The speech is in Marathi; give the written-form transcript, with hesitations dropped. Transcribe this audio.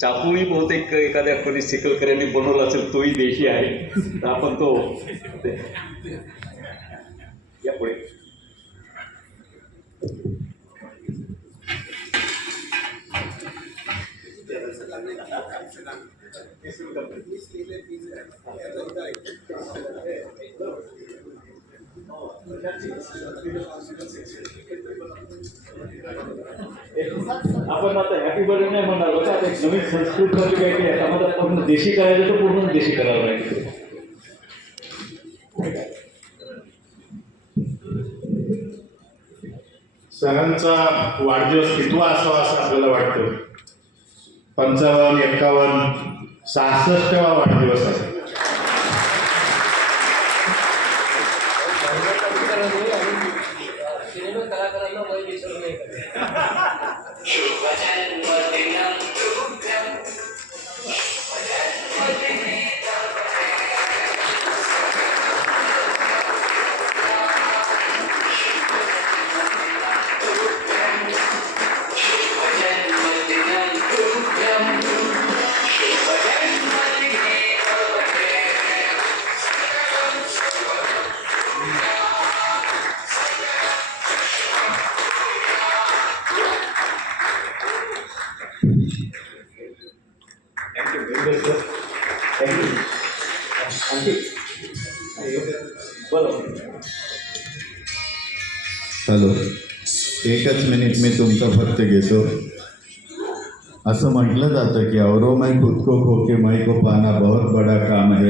चाकूही बहुतेक एखाद्या कोणी सिकलकऱ्यांनी बनवला असेल तोही देशी आहे. तर आपण तो या पुढे. आपण आता हॅपी बर्थडे नाही म्हणणार होता, आता एक नवीन संस्कृत मध्ये काय केलं त्यामध्ये पूर्ण देशी करायचं तर पूर्ण देशी करावं लागेल. सरांचा वाढदिवस कितवा असावा असं आपल्याला वाटतं. 55, 51, 66वा वाढदिवस आहे. हॅलो, एकच मिनिट मी तुमचं फक्त घेतो. असं म्हटलं जातं की औरों में खुद को खो के मैं को पाना बहुत बड़ा काम है.